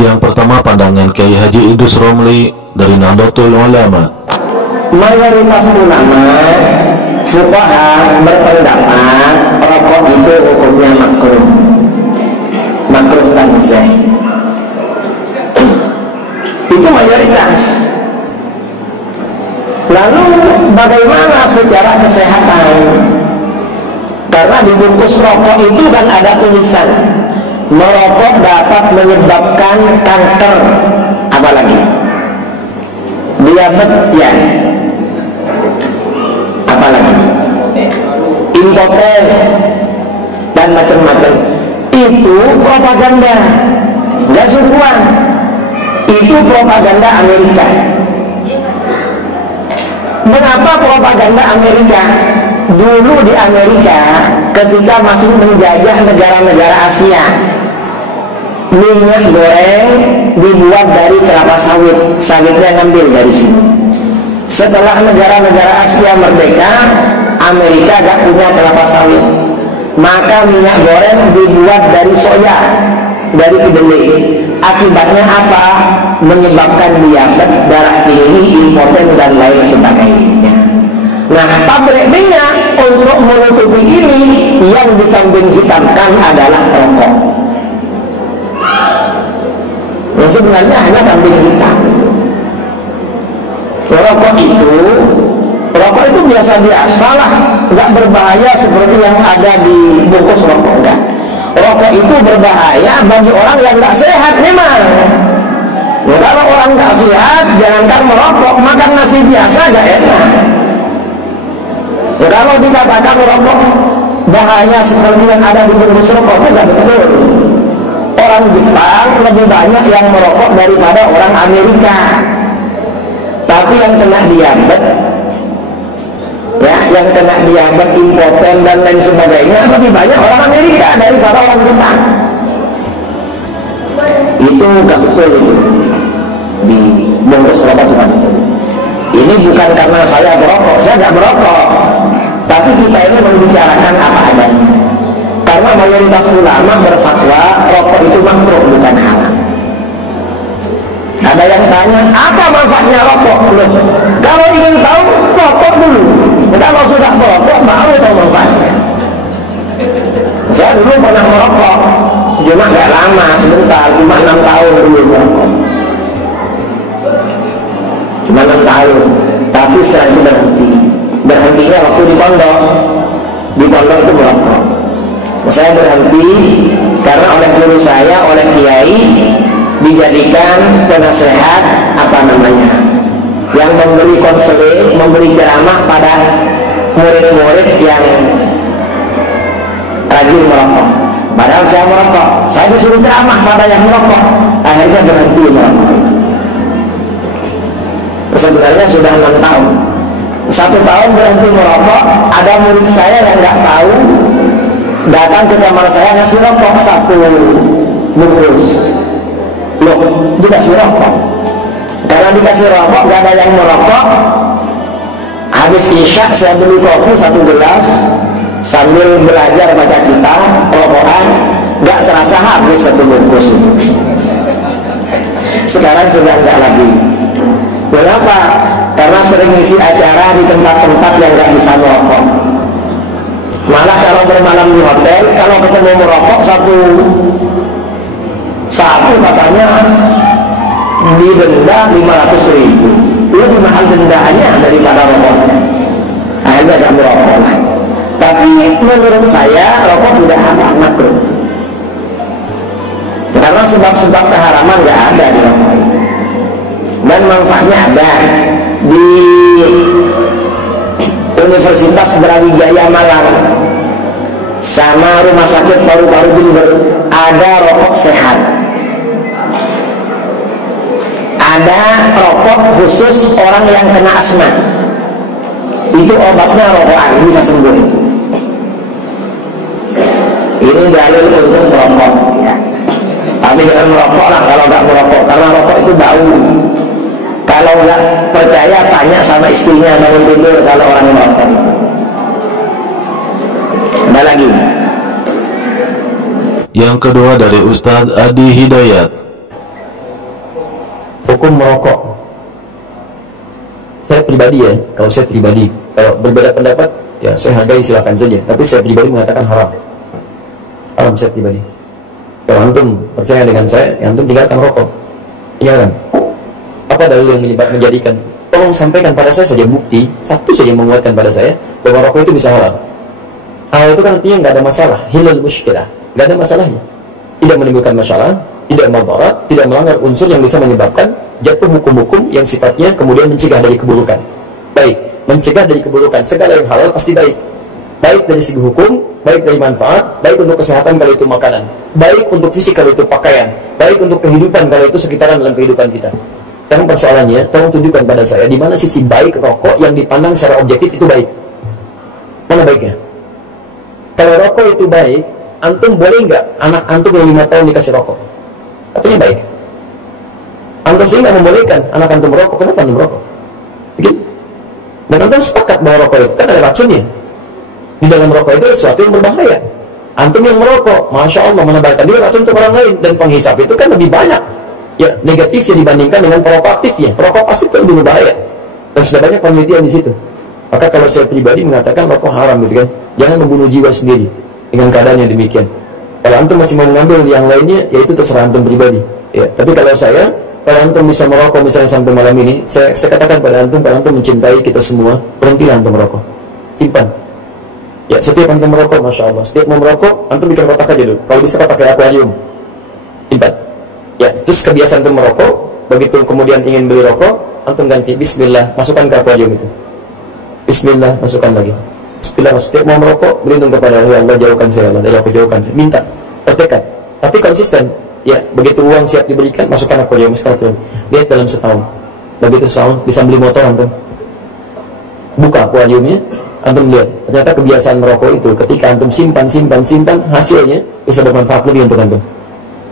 Yang pertama, pandangan Kiai Haji Idrus Romli dari Nahdlatul Ulama. Mayoritas ulama fuqaha berpendapat rokok itu hukumnya makruh, makruh tanzih. Itu mayoritas. Lalu bagaimana secara kesehatan? Karena di bungkus rokok itu kan ada tulisan merokok dapat menyebabkan kanker, apalagi diabetes, ya, apalagi impoten dan macam-macam. Itu propaganda, nggak sungguhan. Itu propaganda Amerika. Mengapa propaganda Amerika? Dulu di Amerika ketika masih menjajah negara-negara Asia, minyak goreng dibuat dari kelapa sawit, sawitnya ngambil dari sini. Setelah negara-negara Asia merdeka, Amerika gak punya kelapa sawit, maka minyak goreng dibuat dari soya, dari kedelai. Akibatnya apa? Menyebabkan diabetes, darah tinggi, impoten dan lain sebagainya. Nah, pabrik minyak untuk menutupi ini yang dikambing hitamkan adalah rokok. Yang sebenarnya hanya kambing hitam. Rokok itu biasa-biasa lah, nggak berbahaya seperti yang ada di bungkus rokok, enggak. Rokok itu berbahaya bagi orang yang nggak sehat memang. Nah, kalau orang nggak sehat, jangankan merokok, makan nasi biasa gak enak. Nah, kalau dikatakan rokok bahaya seperti yang ada di bungkus rokok, itu gak betul. Orang Jepang lebih banyak yang merokok daripada orang Amerika. Tapi yang kena diabetes, ya, yang kena diabetes, impoten dan lain sebagainya lebih banyak orang Amerika daripada orang Jepang. Itu gak betul itu. Di bungkus rokok itu gak betul. Ini bukan karena saya merokok, saya gak merokok, tapi kita ini membicarakan apa adanya. Karena mayoritas ulama berfatwa rokok itu makruh, bukan haram. Ada yang tanya, apa manfaatnya rokok? Loh, kalau ingin tahu, rokok dulu. Kalau sudah merokok, baru tahu manfaatnya. Saya dulu pernah merokok, cuma gak lama, sebentar, cuma 6 tahun dulu merokok. Cuma 6 tahun, tapi setelah itu berhenti. Berhentinya waktu di pondok. Di pondok itu merokok. Saya berhenti karena oleh guru saya, oleh kiai, dijadikan penasehat yang memberi konseling, memberi ceramah pada murid-murid yang rajin merokok. Padahal saya merokok, saya disuruh ceramah pada yang merokok, akhirnya berhenti merokok. Sebenarnya sudah 6 tahun. 1 tahun berhenti merokok. Ada murid saya yang nggak tahu, datang ke kamar saya ngasih rokok 1 bungkus. Loh, dikasih rokok. Karena dikasih rokok, gak ada yang merokok. Habis isya saya beli kopi 1 gelas sambil belajar baca kitab, rokokan. Gak terasa habis 1 bungkus. Sekarang sudah enggak lagi. Kenapa? Karena sering ngisi acara di tempat-tempat yang gak bisa merokok. Malah kalau bermalam di hotel, kalau ketemu merokok satu katanya didenda 500.000, lebih mahal dendanya daripada rokoknya. Akhirnya gak merokok lah. Tapi menurut saya rokok tidak haram, makruh. Karena sebab-sebab keharaman gak ada di rokok itu. Dan manfaatnya ada. Di Universitas Brawijaya Malang sama Rumah Sakit Paru-Paru Jember ada rokok sehat. Ada rokok khusus orang yang kena asma. Itu obatnya rokokan, bisa sembuh. Ini dalil untuk merokok, ya. Tapi jangan merokok lah kalau nggak merokok, karena rokok itu bau. Kalau nggak percaya, tanya sama istrinya bangun tidur kalau orang merokok. Ada lagi. Yang kedua dari Ustadz Adi Hidayat. Hukum merokok. Saya pribadi ya, kalau berbeda pendapat ya saya hargai, silakan saja. Tapi saya pribadi mengatakan haram. Haram saya pribadi. Kalau antum percaya dengan saya, ya antum tinggalkan rokok. Tinggalkan. Apa dalil yang menjadikan? Tolong sampaikan pada saya saja bukti, satu saja yang menguatkan pada saya bahwa rokok itu bisa halal. Halal itu kan artinya nggak ada masalah, hilal muskilah, nggak ada masalahnya, tidak menimbulkan masalah, tidak madarat, tidak melanggar unsur yang bisa menyebabkan jatuh hukum-hukum yang sifatnya kemudian mencegah dari keburukan. Baik, mencegah dari keburukan, segala yang halal pasti baik. Baik dari segi hukum, baik dari manfaat, baik untuk kesehatan kalau itu makanan, baik untuk fisik kalau itu pakaian, baik untuk kehidupan kalau itu sekitaran dalam kehidupan kita. Sekarang persoalannya, tolong tunjukkan pada saya di mana sisi baik rokok yang dipandang secara objektif itu baik. Mana baiknya? Kalau rokok itu baik, antum boleh nggak anak antum yang 5 tahun dikasih rokok? Katanya baik. Antum sih nggak membolehkan anak antum merokok, kenapa antum merokok? Begitu? Dan antum sepakat bahwa rokok itu kan ada racunnya. Di dalam rokok itu sesuatu yang berbahaya. Antum yang merokok, masya Allah, menebarkan dia racun untuk orang lain, dan penghisap itu kan lebih banyak ya negatifnya dibandingkan dengan perokok aktifnya. Perokok pasti itu lebih berbahaya, dan sudah banyak penelitian di situ. Maka kalau saya pribadi mengatakan rokok haram gitu kan, jangan membunuh jiwa sendiri dengan keadaan yang demikian. Kalau antum masih mau mengambil yang lainnya, ya itu terserah antum pribadi ya. Tapi kalau antum bisa merokok misalnya sampai malam ini, saya katakan pada antum, kalau antum mencintai kita semua, berhentilah antum merokok, simpan. Ya, setiap antum merokok, masya Allah, setiap mau merokok, antum bikin kotak aja dulu. Kalau bisa kotak kayak akuarium, simpan. Ya, terus kebiasaan antum merokok, begitu kemudian ingin beli rokok, antum ganti Bismillah, masukkan ke akuarium itu. Bismillah, masukkan lagi. Bismillah, setiap mau merokok, berlindung kepada Allah, ya Allah jauhkan saya, Allah, ya Allah jauhkan saya. Minta, bertekad, tapi konsisten. Ya, begitu uang siap diberikan, masukkan akuarium, lihat dalam setahun. Begitu setahun, bisa beli motor antum. Buka akuariumnya, antum lihat, ternyata kebiasaan merokok itu ketika antum simpan, hasilnya bisa bermanfaat lebih untuk antum.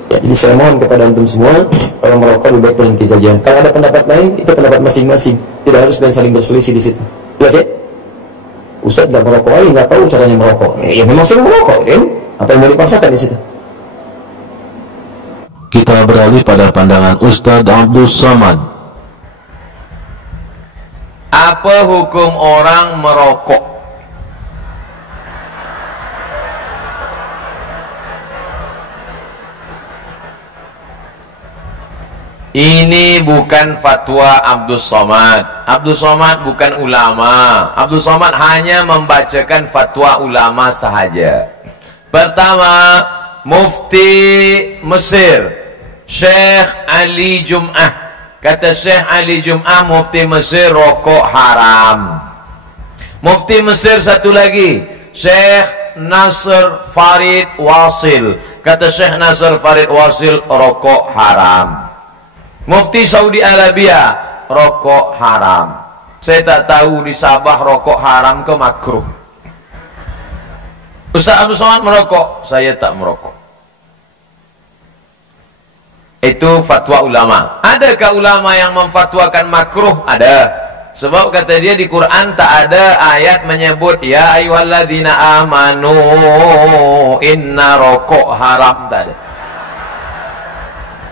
Ya, jadi saya mohon kepada antum semua, kalau merokok lebih baik berhenti saja. Kalau ada pendapat lain, itu pendapat masing-masing, tidak harus dan saling berselisih di situ. Jelas ya? Ustaz tidak merokok lagi, nggak tahu caranya merokok. Ya memang sering merokok, kan? Apa yang mau dipaksakan di situ? Kita beralih pada pandangan Ustaz Abdul Somad. Apa hukum orang merokok? Ini bukan fatwa Abdul Somad. Abdul Somad bukan ulama. Abdul Somad hanya membacakan fatwa ulama sahaja. Pertama, Mufti Mesir Syekh Ali Jum'ah. Kata Syekh Ali Jum'ah, Mufti Mesir, rokok haram. Mufti Mesir satu lagi, Syekh Nasr Farid Wasil. Kata Syekh Nasr Farid Wasil, rokok haram. Mufti Saudi Arabia, rokok haram. Saya tak tahu di Sabah rokok haram ke makruh. Ustaz Abdul Somad merokok, saya tak merokok. Itu fatwa ulama. Adakah ulama yang memfatwakan makruh? Ada. Sebab kata dia di Quran tak ada ayat menyebut ya ayyuhalladzina amanu inna rokok haram, tak ada.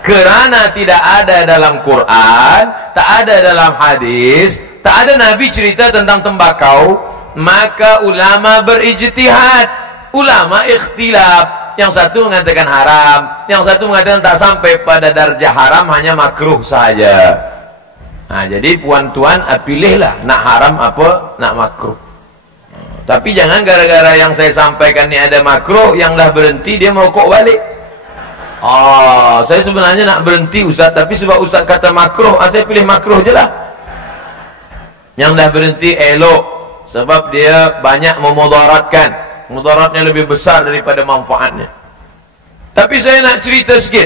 Kerana tidak ada dalam Quran, tak ada dalam hadis, tak ada Nabi cerita tentang tembakau, maka ulama berijtihad, ulama ikhtilaf. Yang satu mengatakan haram, yang satu mengatakan tak sampai pada darjah haram, hanya makruh saja. Nah, jadi puan-tuan pilihlah nak haram apa nak makruh. Tapi jangan gara-gara yang saya sampaikan ini ada makruh, yang dah berhenti dia merokok balik. Oh, saya sebenarnya nak berhenti Ustaz, tapi sebab Ustaz kata makruh, saya pilih makruh je lah. Yang dah berhenti elok, sebab dia banyak memudaratkan. Mudaratnya lebih besar daripada manfaatnya. Tapi saya nak cerita sikit.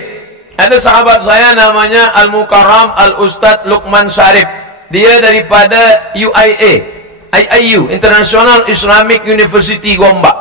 Ada sahabat saya namanya Al-Mukarram Al-Ustadz Luqman Syarif. Dia daripada UIA, IIU, International Islamic University Gombak.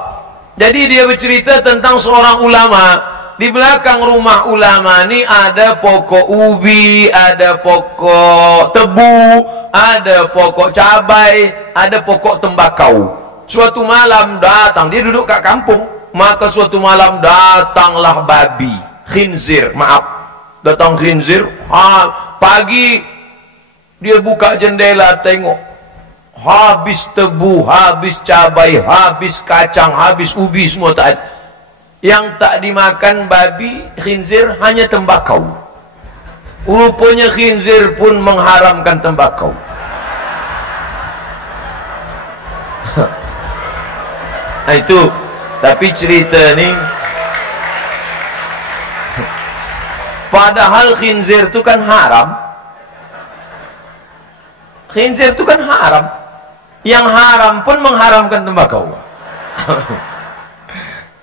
Jadi dia bercerita tentang seorang ulama. Di belakang rumah ulama ni ada pokok ubi, ada pokok tebu, ada pokok cabai, ada pokok tembakau. Suatu malam datang, dia duduk kat kampung, maka suatu malam datanglah babi, khinzir, maaf, datang khinzir, pagi dia buka jendela tengok, habis tebu, habis cabai, habis kacang, habis ubi, semua tak ada. Yang tak dimakan babi khinzir hanya tembakau. Rupanya khinzir pun mengharamkan tembakau. Nah, itu. Tapi cerita ni, padahal khinzir itu kan haram. Khinzir itu kan haram. Yang haram pun mengharamkan tembakau.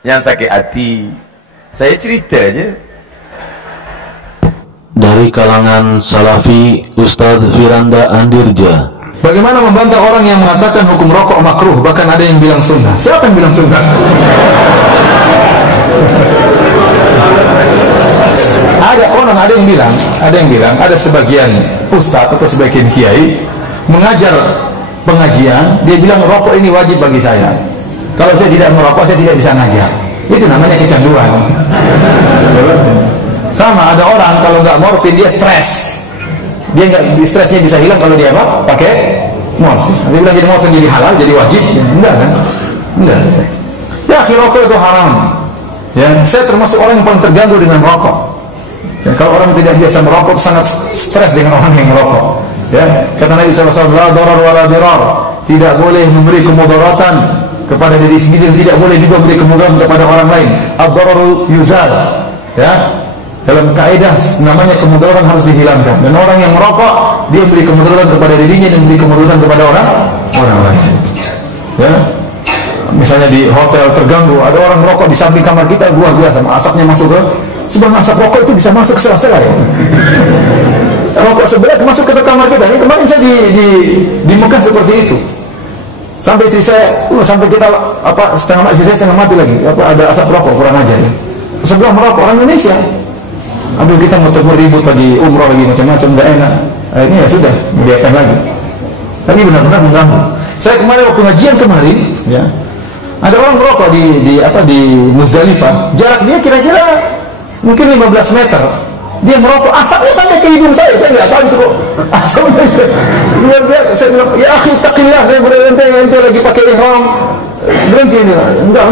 Yang sakit hati, saya cerita aja. Dari kalangan Salafi, Ustadz Firanda Andirja. Bagaimana membantah orang yang mengatakan hukum rokok makruh, bahkan ada yang bilang sunnah? Siapa yang bilang sunnah? Ada yang bilang, ada sebagian ustadz atau sebagian kiai mengajar pengajian, dia bilang rokok ini wajib bagi saya. Kalau saya tidak merokok, saya tidak bisa ngajar. Itu namanya kecanduan. Sama, ada orang kalau nggak morfin dia stres. Dia nggak, stresnya bisa hilang kalau dia apa? Pakai morfin. Dia bilang jadi morfin jadi halal, jadi wajib? Enggak kan? Enggak. Ya, rokok itu haram. Ya, saya termasuk orang yang paling terganggu dengan rokok. Ya, kalau orang tidak biasa merokok sangat stres dengan orang yang merokok. Ya, kata Nabi SAW, la darar wa la dirar. Tidak boleh memberi kemudaratan kepada diri sendiri dan tidak boleh juga memberi kemudaratan kepada orang lain. Ad-dararu yuzal. Ya. Dalam kaidah namanya kemudaratan harus dihilangkan. Dan orang yang merokok, dia beri kemudaratan kepada dirinya dan beri kemudaratan kepada orang lain. Ya. Misalnya di hotel terganggu, ada orang merokok di samping kamar kita, gua sama asapnya masuk ke, sebenarnya asap rokok itu bisa masuk ke sela-sela ya. Rokok sebelah masuk ke kamar kita. Ini kemarin saya di Mekah seperti itu. Sampai istri saya, sampai kita setengah mati lagi. Ada asap rokok, kurang ajar ya. Sebelah merokok orang Indonesia. Aduh, kita mau tegur ribut lagi, umroh lagi, macam-macam, gak enak. Akhirnya ya sudah, biarkan lagi. Tapi benar-benar mengganggu. Saya kemarin waktu ngajian kemarin, ya, ada orang merokok di Muzdalifah. Jarak dia kira-kira mungkin 15 meter. Dia merokok, asapnya sampai ke hidung saya nggak tahu itu kok. Asapnya luar biasa. Saya bilang, ya akhi taqillah, ente lagi pakai ihram, berhenti ini. Enggak,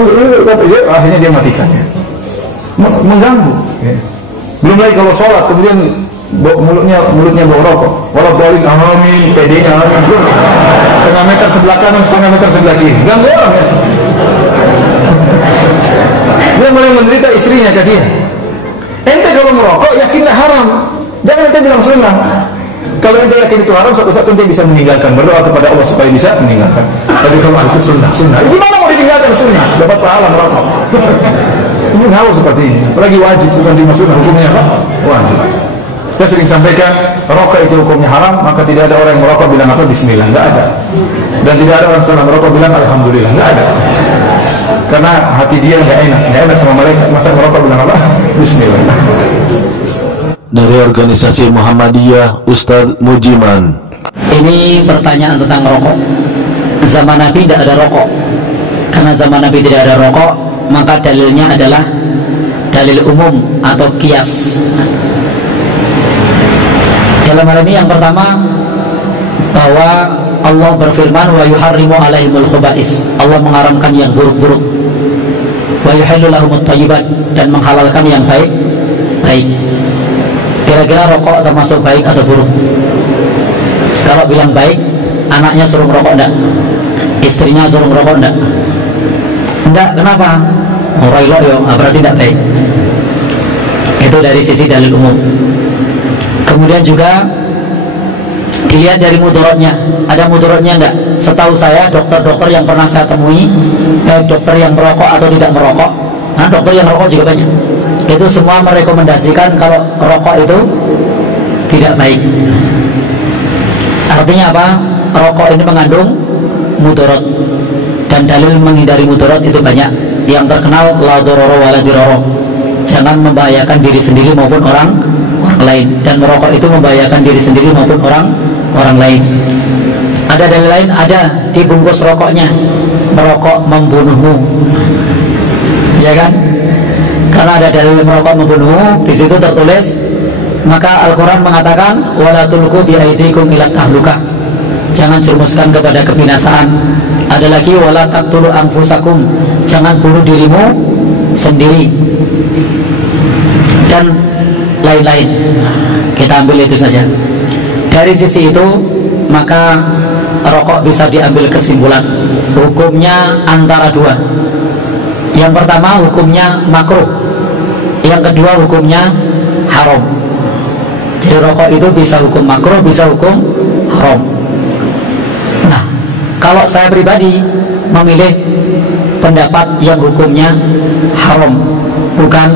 akhirnya dia matikannya. Mengganggu. Ya. Belum lagi kalau sholat kemudian mulutnya bau rokok. Walau dolin amin, PD-nya amin. Setengah meter sebelah kanan, setengah meter sebelah kiri. Ganggu orang ya. Dia mulai menderita istrinya, kasihan. Ente kalau merokok yakinlah haram. Jangan ente bilang sunnah. Kalau ente yakin itu haram, suatu saat ente bisa meninggalkan. Berdoa kepada Allah supaya bisa meninggalkan. Tapi kalau itu sunnah. Gimana mau ditinggalkan sunnah? Dapat pahala merokok. Ini harus seperti ini. Apalagi wajib, bukan cuma sunnah. Hukumnya apa? Wajib. Saya sering sampaikan, rokok itu hukumnya haram, maka tidak ada orang yang merokok bilang apa? Bismillah. Nggak ada. Dan tidak ada orang setelah merokok bilang Alhamdulillah. Nggak ada. Karena hati dia nggak enak sama malaikat. Masa merokok bilang apa? Bismillah. Dari organisasi Muhammadiyah, Ustadz Mujiman. Ini pertanyaan tentang rokok. Zaman Nabi tidak ada rokok. Karena zaman Nabi tidak ada rokok, maka dalilnya adalah dalil umum atau kias. Dalam hal ini yang pertama, bahwa Allah berfirman wa yuharrimu alaihimul khubais. Allah mengharamkan yang buruk-buruk. Wa yuhillu lahumut thayyibat, dan menghalalkan yang baik. Kira-kira rokok termasuk baik atau buruk? Kalau bilang baik, anaknya suruh merokok enggak? Istrinya suruh merokok enggak? Enggak, kenapa? Orang yo, berarti tidak baik. Itu dari sisi dalil umum. Kemudian juga dilihat dari mudaratnya. Ada mudaratnya enggak? Setahu saya dokter-dokter yang pernah saya temui, dokter yang merokok atau tidak merokok, nah dokter yang merokok juga banyak, itu semua merekomendasikan kalau rokok itu tidak baik. Artinya apa? Rokok ini mengandung mudarat, dan dalil menghindari mudarat itu banyak. Yang terkenal la dororo wala diroro, jangan membahayakan diri sendiri maupun orang lain. Dan merokok itu membahayakan diri sendiri maupun orang lain. Ada dalil lain, ada di bungkus rokoknya, merokok membunuhmu, ya kan? Karena ada dalil merokok membunuhmu, di situ tertulis maka Al-Quran mengatakan wala tulqu biaidikum ila tahlukah, jangan jerumuskan kepada kebinasaan. Ada lagi wala taqtulu anfusakum, jangan bunuh dirimu sendiri, dan lain-lain. Kita ambil itu saja. Dari sisi itu maka rokok bisa diambil kesimpulan hukumnya antara dua. Yang pertama hukumnya makruh, yang kedua hukumnya haram. Jadi rokok itu bisa hukum makruh, bisa hukum haram. Nah, kalau saya pribadi memilih pendapat yang hukumnya haram, bukan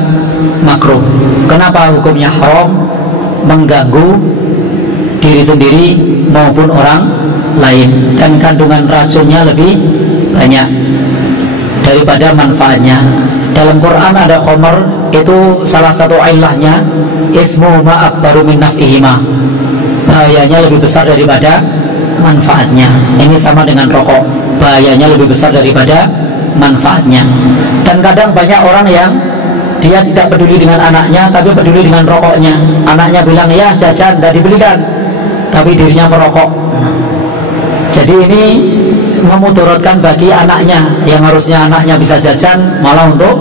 makruh. Kenapa hukumnya haram? Mengganggu diri sendiri maupun orang lain, dan kandungan racunnya lebih banyak daripada manfaatnya. Dalam Quran ada khamar, itu salah satu ilahnya ismu ma akbaru min naf'ihima, bahayanya lebih besar daripada manfaatnya. Ini sama dengan rokok, bahayanya lebih besar daripada manfaatnya. Dan kadang banyak orang yang dia tidak peduli dengan anaknya, tapi peduli dengan rokoknya. Anaknya bilang ya jajan, tidak dibelikan, tapi dirinya merokok. Jadi ini memudaratkan bagi anaknya, yang harusnya anaknya bisa jajan malah untuk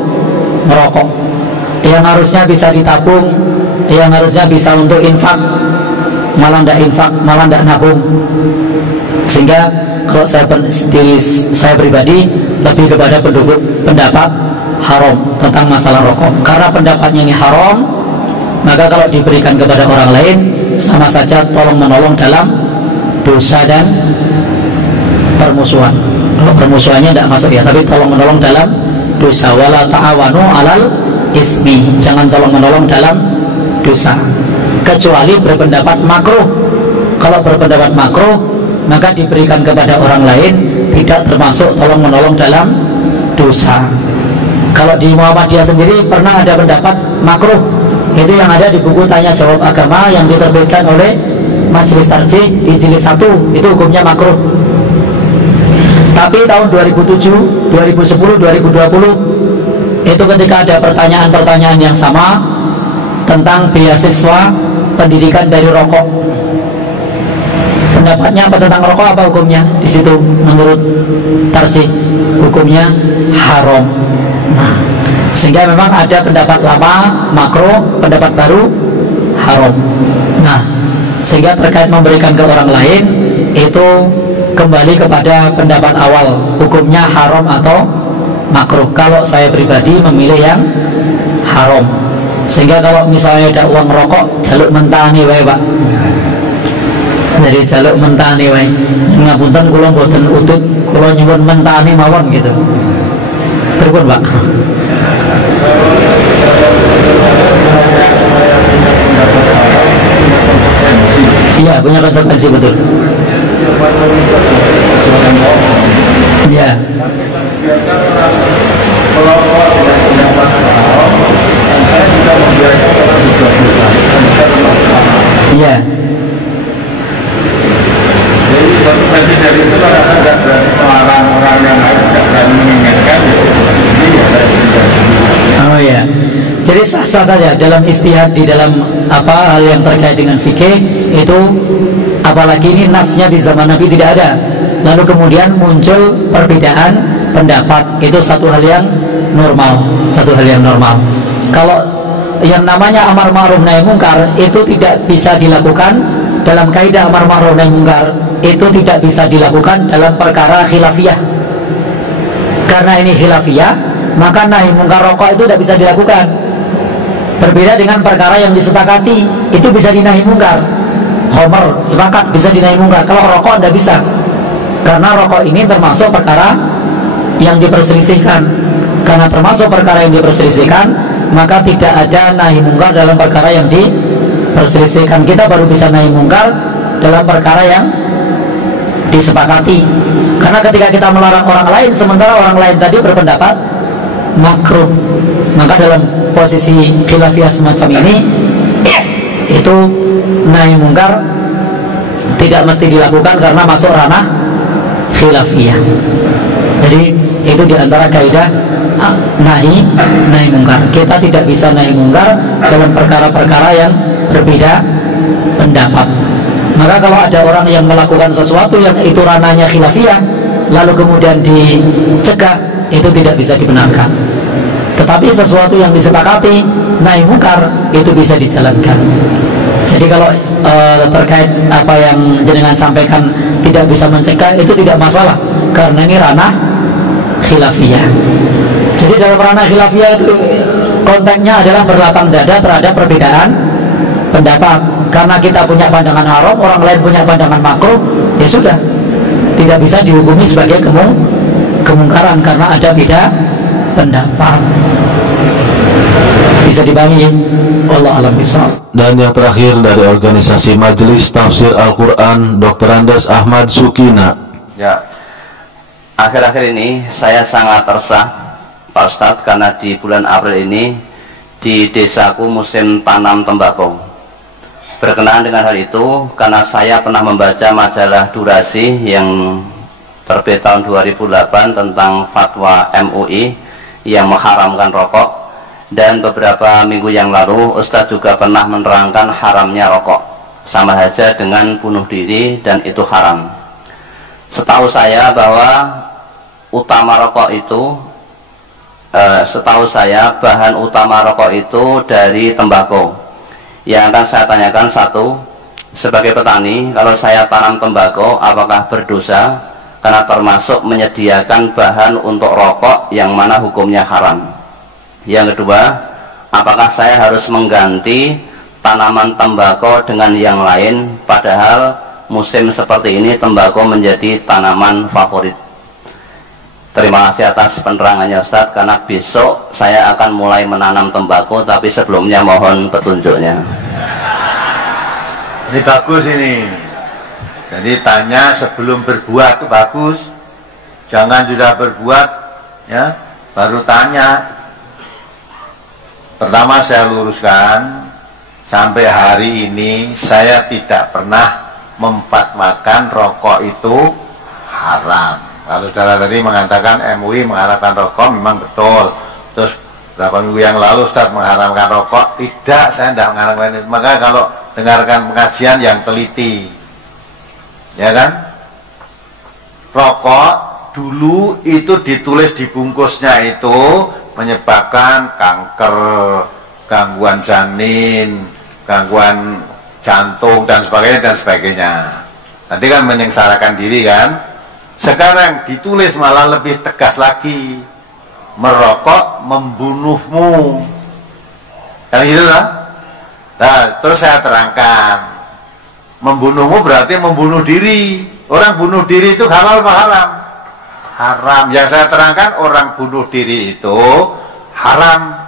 merokok, yang harusnya bisa ditabung, yang harusnya bisa untuk infak malah tidak infak, malah tidak nabung. Sehingga kalau saya pribadi lebih kepada pendapat haram tentang masalah rokok. Karena pendapatnya ini haram, maka kalau diberikan kepada orang lain sama saja tolong menolong dalam dosa dan permusuhan. Kalau permusuhannya tidak masuk ya, tapi tolong menolong dalam dosa. Wala ta'awanu alal ismi, jangan tolong menolong dalam dosa, kecuali berpendapat makruh. Kalau berpendapat makruh, maka diberikan kepada orang lain tidak termasuk tolong menolong dalam dosa. Kalau di Muhammadiyah sendiri pernah ada pendapat makruh, itu yang ada di buku Tanya Jawab Agama yang diterbitkan oleh Majelis Tarjih di jilid 1, itu hukumnya makruh. Tapi tahun 2007, 2010, 2020 itu ketika ada pertanyaan-pertanyaan yang sama tentang beasiswa pendidikan dari rokok, pendapatnya apa tentang rokok, apa hukumnya di situ menurut Tarjih? Hukumnya haram. Nah, sehingga memang ada pendapat lama makruh, pendapat baru haram. Nah, sehingga terkait memberikan ke orang lain itu kembali kepada pendapat awal, hukumnya haram atau makruh. Kalau saya pribadi memilih yang haram. Sehingga kalau misalnya ada uang rokok, jaluk mentani wae Pak. Jadi jaluk mentani wae. Ngapunten kula mboten utut, kula nyuwun mentani mawon gitu. Pripun Pak? Iya, punya konsekuensi betul. Iya. Iya. Jadi konsekuensi dari itu rasa tidak berani melarang orang yang lain, tidak berani mengingatkan. Ini ya saya tidak. Oh ya. Jadi sah-sah saja dalam istihad di dalam apa hal yang terkait dengan fikih itu, apalagi ini nasnya di zaman Nabi tidak ada. Lalu kemudian muncul perbedaan pendapat, itu satu hal yang normal, satu hal yang normal. Kalau yang namanya amar ma'ruf nahi mungkar itu tidak bisa dilakukan dalam kaidah amar ma'ruf nahi mungkar, itu tidak bisa dilakukan dalam perkara khilafiyah. Karena ini khilafiyah, maka nahi mungkar rokok itu tidak bisa dilakukan. Berbeda dengan perkara yang disepakati, itu bisa dinahi mungkar. Khamar sepakat bisa dinahi mungkar, kalau rokok tidak bisa. Karena rokok ini termasuk perkara yang diperselisihkan. Karena termasuk perkara yang diperselisihkan, maka tidak ada nahi mungkar dalam perkara yang diperselisihkan. Kita baru bisa nahi mungkar dalam perkara yang disepakati. Karena ketika kita melarang orang lain, sementara orang lain tadi berpendapat makruh, maka dalam posisi khilafiyah semacam ini, itu nahi mungkar tidak mesti dilakukan karena masuk ranah khilafiyah. Jadi itu diantara kaidah nahi mungkar. Kita tidak bisa nahi mungkar dalam perkara-perkara yang berbeda pendapat. Maka kalau ada orang yang melakukan sesuatu yang itu ranahnya khilafiyah, lalu kemudian dicegah, itu tidak bisa dibenarkan. Tetapi sesuatu yang disepakati nahi mungkar itu bisa dijalankan. Jadi kalau terkait apa yang jenengan sampaikan tidak bisa mencegah, itu tidak masalah, karena ini ranah khilafiyah. Jadi dalam ranah khilafiyah itu konteksnya adalah berlapang dada terhadap perbedaan pendapat. Karena kita punya pandangan haram, orang lain punya pandangan makruh, ya sudah, tidak bisa dihukumi sebagai kemungkaran karena ada beda pendapat. Bisa dipahami ya? Wallahu a'lam bishawab. Dan yang terakhir dari organisasi Majelis Tafsir Al-Quran, Dr. Andes Ahmad Sukina. Ya, akhir-akhir ini saya sangat resah Pak Ustadz, karena di bulan April ini di desaku musim tanam tembakau. Berkenaan dengan hal itu, karena saya pernah membaca majalah Durasi yang terbit tahun 2008 tentang fatwa MUI yang mengharamkan rokok, dan beberapa minggu yang lalu Ustadz juga pernah menerangkan haramnya rokok, sama saja dengan bunuh diri dan itu haram. Setahu saya bahwa utama rokok itu, setahu saya bahan utama rokok itu dari tembakau. Yang akan saya tanyakan satu, sebagai petani, kalau saya tanam tembakau apakah berdosa karena termasuk menyediakan bahan untuk rokok yang mana hukumnya haram? Yang kedua, apakah saya harus mengganti tanaman tembakau dengan yang lain padahal musim seperti ini tembakau menjadi tanaman favorit? Terima kasih atas penerangannya Ustadz, karena besok saya akan mulai menanam tembakau, tapi sebelumnya mohon petunjuknya. Ini bagus ini. Jadi tanya sebelum berbuat itu bagus. Jangan sudah berbuat ya baru tanya. Pertama saya luruskan, sampai hari ini saya tidak pernah memfatwakan rokok itu haram. Kalau saudara tadi mengatakan MUI mengharamkan rokok, memang betul. Terus berapa minggu yang lalu Ustadz mengharamkan rokok, tidak, saya tidak mengharamkan itu. Maka kalau dengarkan pengajian yang teliti, ya kan? Rokok dulu itu ditulis di bungkusnya itu menyebabkan kanker, gangguan janin, gangguan jantung dan sebagainya. Nanti kan menyengsarakan diri kan? Sekarang ditulis malah lebih tegas lagi, merokok membunuhmu. Yang gitu lah. Nah, terus saya terangkan, membunuhmu berarti membunuh diri. Orang bunuh diri itu halal apa haram? Haram. Yang saya terangkan, orang bunuh diri itu haram.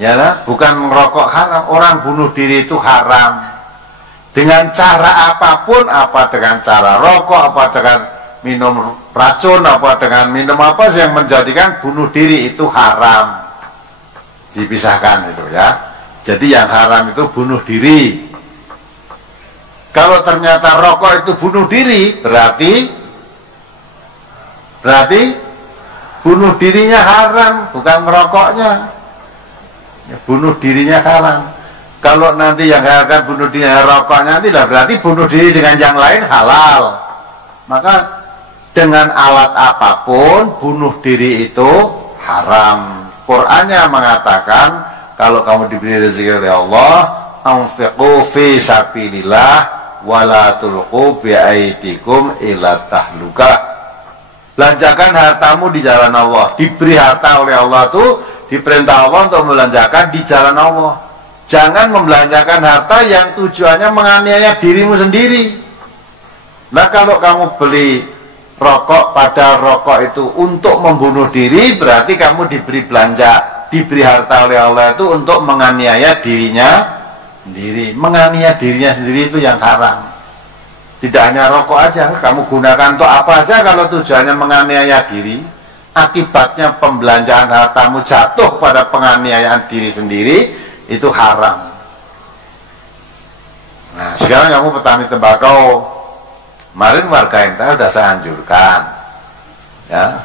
Ya lah, bukan merokok haram. Orang bunuh diri itu haram. Dengan cara apapun, apa dengan cara rokok, apa dengan minum racun, apa dengan minum apa yang menjadikan bunuh diri itu haram. Dipisahkan itu ya. Jadi yang haram itu bunuh diri. Kalau ternyata rokok itu bunuh diri, berarti bunuh dirinya haram, bukan merokoknya. Ya, bunuh dirinya haram. Kalau nanti yang akan bunuh diri rokoknya tidak, berarti bunuh diri dengan yang lain halal. Maka dengan alat apapun bunuh diri itu haram. Qur'annya mengatakan kalau kamu diberi rezeki oleh Allah, anfiqu fi sabilillah wala tulqu bi aidikum ila tahlukah. Belanjakan hartamu di jalan Allah. Diberi harta oleh Allah itu diperintah Allah untuk membelanjakan di jalan Allah. Jangan membelanjakan harta yang tujuannya menganiaya dirimu sendiri. Nah, kalau kamu beli rokok, pada rokok itu untuk membunuh diri, berarti kamu diberi belanja, diberi harta oleh Allah itu untuk menganiaya dirinya sendiri. Menganiaya dirinya sendiri itu yang haram. Tidak hanya rokok aja, kamu gunakan untuk apa aja kalau tujuannya menganiaya diri, akibatnya pembelanjaan hartamu jatuh pada penganiayaan diri sendiri, itu haram. Nah, sekarang kamu petani tembakau, kemarin warga Intel sudah saya anjurkan, ya,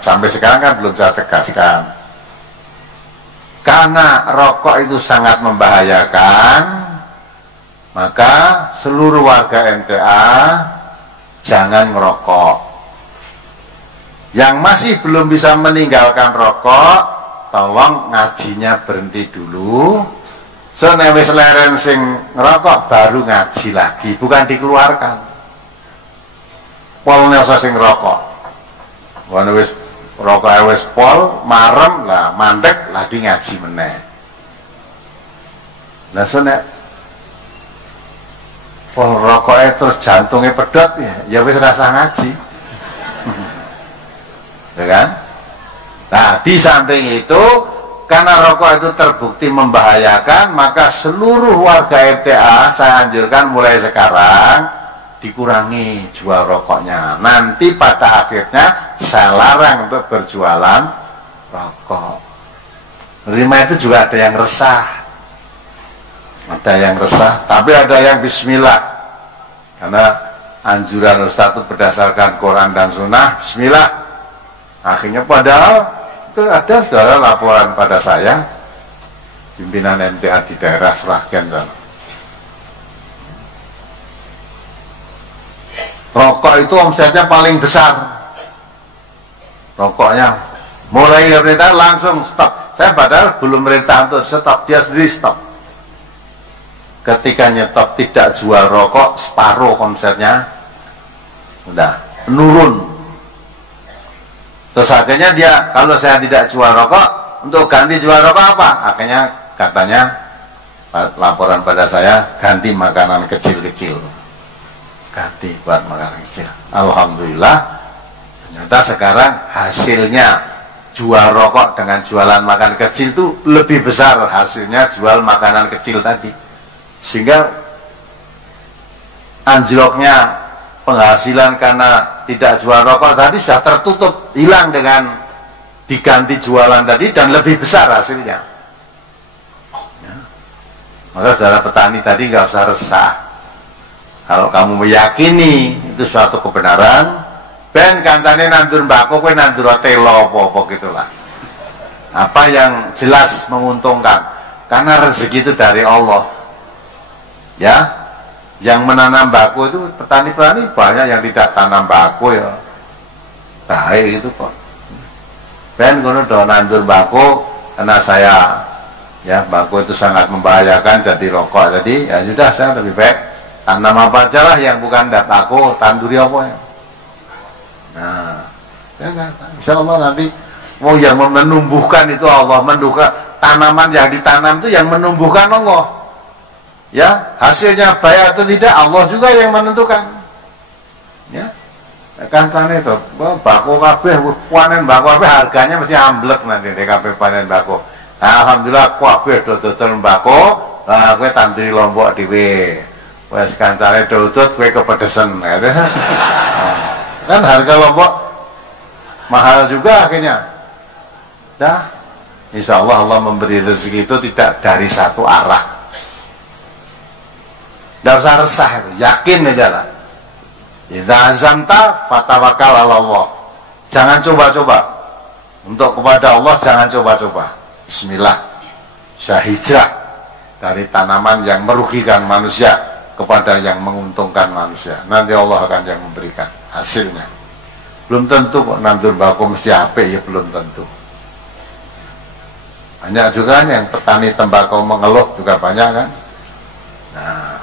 sampai sekarang kan belum saya tegaskan. karena rokok itu sangat membahayakan, maka seluruh warga MTA jangan ngerokok. Yang masih belum bisa meninggalkan rokok, tolong ngajinya berhenti dulu. So nek wis leren sing ngerokok baru ngaji lagi, bukan dikeluarkan. Pol nek sing ngerokok. Wana wis rokok wis pol, marem lah, mandek lagi ngaji meneh. Lah so nek pol rokoknya terus jantungnya pedot ya wis rasa ngaji. Ya kan? Nah, di samping itu karena rokok itu terbukti membahayakan, maka seluruh warga MTA saya anjurkan mulai sekarang dikurangi jual rokoknya. Nanti pada akhirnya saya larang untuk berjualan rokok. Terima itu juga ada yang resah. Ada yang resah, tapi ada yang bismillah. Karena anjuran Ustaz itu berdasarkan Quran dan Sunnah, bismillah. Akhirnya padahal itu ada saudara laporan pada saya, pimpinan MTA di daerah Sragen sana. Rokok itu omsetnya paling besar. Rokoknya mulai perintah langsung stop. Saya padahal belum perintah untuk stop, dia sendiri stop. Ketika nyetop tidak jual rokok, separuh omsetnya udah menurun. Terus akhirnya dia, kalau saya tidak jual rokok, untuk ganti jual rokok apa? Akhirnya katanya laporan pada saya, ganti makanan kecil-kecil. Ganti buat makanan kecil. Alhamdulillah, ternyata sekarang hasilnya jual rokok dengan jualan makanan kecil itu lebih besar hasilnya jual makanan kecil tadi. Sehingga anjloknya penghasilan karena tidak jual rokok tadi sudah tertutup, hilang dengan diganti jualan tadi dan lebih besar hasilnya. Ya. Maka saudara petani tadi nggak usah resah. Kalau kamu meyakini itu suatu kebenaran, ben kancane nandur mbako kowe nandur telo apa-apa gitulah. Apa yang jelas menguntungkan, karena rezeki itu dari Allah. Ya. Yang menanam bako itu petani-petani banyak yang tidak tanam bako ya. Baik itu kok. Dan kalau udah nandur bako, karena saya ya bako itu sangat membahayakan jadi rokok. Jadi ya sudah saya lebih baik tanam apa aja lah yang bukan bako, tanduri apa ya. Nah, ya, insya Allah nanti mau yang menumbuhkan itu Allah, menumbuhkan tanaman yang ditanam itu yang menumbuhkan Allah. Ya, hasilnya baik atau tidak Allah juga yang menentukan. Ya, kan tane itu bako kabeh panen bako kabeh harganya mesti amblek nanti kabeh panen bako. Nah, alhamdulillah kabeh dodol bako, lah kowe tanduri lombok dhewe. Wes kancane dodot kowe kepedesen gitu. Kan harga lombok mahal juga akhirnya. Dah, insya Allah memberi rezeki itu tidak dari satu arah. Tidak usah resah itu, yakin aja lah. Idza azamta fatawakkal 'ala Allah. Jangan coba-coba. Untuk kepada Allah jangan coba-coba. Bismillah. Saya hijrah dari tanaman yang merugikan manusia kepada yang menguntungkan manusia. Nanti Allah akan yang memberikan hasilnya. Belum tentu kok nandur bako mesti apik, ya belum tentu. Banyak juga yang petani tembakau mengeluh juga banyak kan. Nah,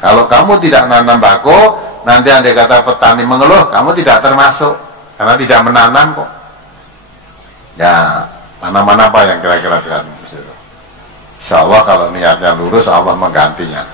kalau kamu tidak nanam bako, nanti andai kata petani mengeluh, kamu tidak termasuk karena tidak menanam kok. Ya, tanaman apa yang kira-kira tidak? Insya Allah kalau niatnya lurus, Allah menggantinya.